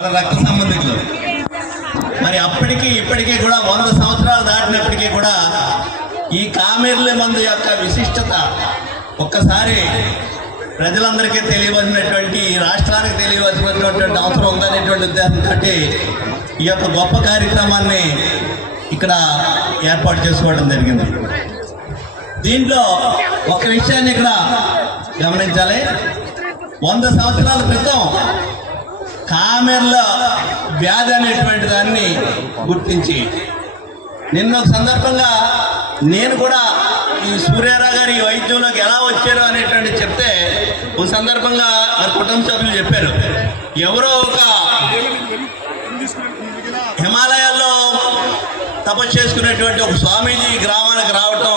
రక్త సంబంధికులు. మరి అప్పటికి ఇప్పటికీ కూడా వంద సంవత్సరాలు దాటినప్పటికీ కూడా ఈ కామెర్ల మందు యొక్క విశిష్టత ఒక్కసారి ప్రజలందరికీ తెలియవలసినటువంటి ఈ రాష్ట్రానికి తెలియవలసినటువంటి అవసరం ఉందనేటువంటి ఉద్దేశంతో ఈ యొక్క గొప్ప కార్యక్రమాన్ని ఇక్కడ ఏర్పాటు చేసుకోవడం జరిగింది. దీంట్లో ఒక విషయాన్ని ఇక్కడ గమనించాలి. వంద సంవత్సరాల క్రితం కామెర్ల వ్యాధి అనేటువంటి దాన్ని గుర్తించి. నిన్న ఒక సందర్భంగా నేను కూడా ఈ సూర్యారావు గారి ఈ వైద్యంలోకి ఎలా వచ్చారు అనేటువంటి చెప్తే ఒక సందర్భంగా నా కుటుంబ సభ్యులు చెప్పారు. ఎవరో ఒక హిమాలయాల్లో తపస్సు చేసుకునేటువంటి ఒక స్వామీజీ ఈ గ్రామానికి రావటం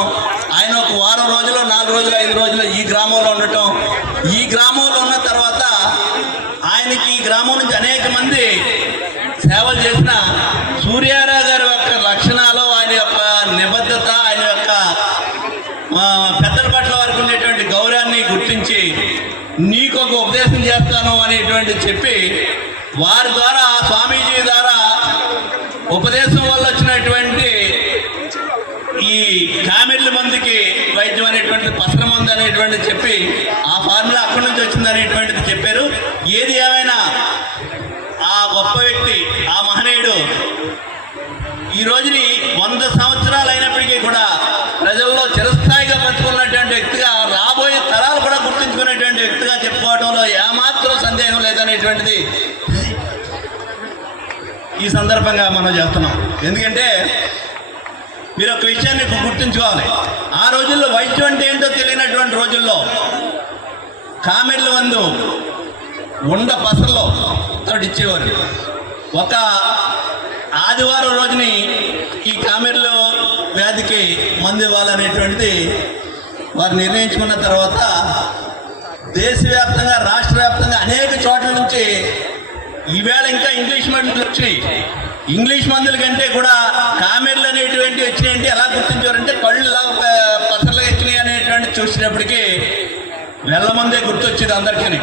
ఆయన ఒక వారం రోజులు నాలుగు రోజులు ఐదు రోజులు ఈ గ్రామంలో ఉండటం ఈ గ్రామం ఉన్న తర్వాత ఆయనకి ఈ గ్రామం నుంచి అనేక మంది సేవలు చేసిన సూర్యారావు గారి యొక్క లక్షణాలు ఆయన యొక్క నిబద్ధత ఆయన యొక్క ఆ, పెద్దల పట్ల వారికి ఉండేటువంటి గౌరవాన్ని గుర్తించి నీకు ఒక ఉపదేశం చేస్తాను అనేటువంటి చెప్పి వారి ద్వారా స్వామీజీ ద్వారా ఉపదేశం వల్ల వచ్చినటువంటి ఈ కామెళ్ళ మందికి వైద్యం అనేటువంటి పసర మందు అనేటువంటి చెప్పి ఆ ఫార్ములా అక్కడి నుంచి వచ్చింది అనేటువంటిది చెప్పారు. ఏది ఏమైనా ఆ గొప్ప వ్యక్తి ఆ మహనీయుడు ఈ రోజుని వంద సంవత్సరాలు అయినప్పటికీ కూడా అనేటువంటిది ఈ సందర్భంగా మనం చేస్తున్నాం. ఎందుకంటే మీరు ఒక విషయాన్ని గుర్తుంచుకోవాలి. ఆ రోజుల్లో వైద్యం అంటే ఏంటో తెలియనటువంటి రోజుల్లో కామెడ్ల వందు ఉండ పసల్లో తోటి ఇచ్చేవారు. ఒక ఆదివారం రోజుని ఈ కామెడ్లు వ్యాధికి మందు ఇవ్వాలనేటువంటిది వారు నిర్ణయించుకున్న తర్వాత దేశవ్యాప్తంగా రాష్ట్ర ఈవేళ ఇంకా ఇంగ్లీష్ మందులు వచ్చినాయి ఇంగ్లీష్ మందుల కంటే కూడా కామెర్లు అనేటువంటి వచ్చినాయంటే ఎలా గుర్తించారంటే కళ్ళు ఇలా పసర్లు వచ్చినాయి అనేటువంటి చూసినప్పటికీ వెళ్ళ మందే గుర్తొచ్చేది అందరికీ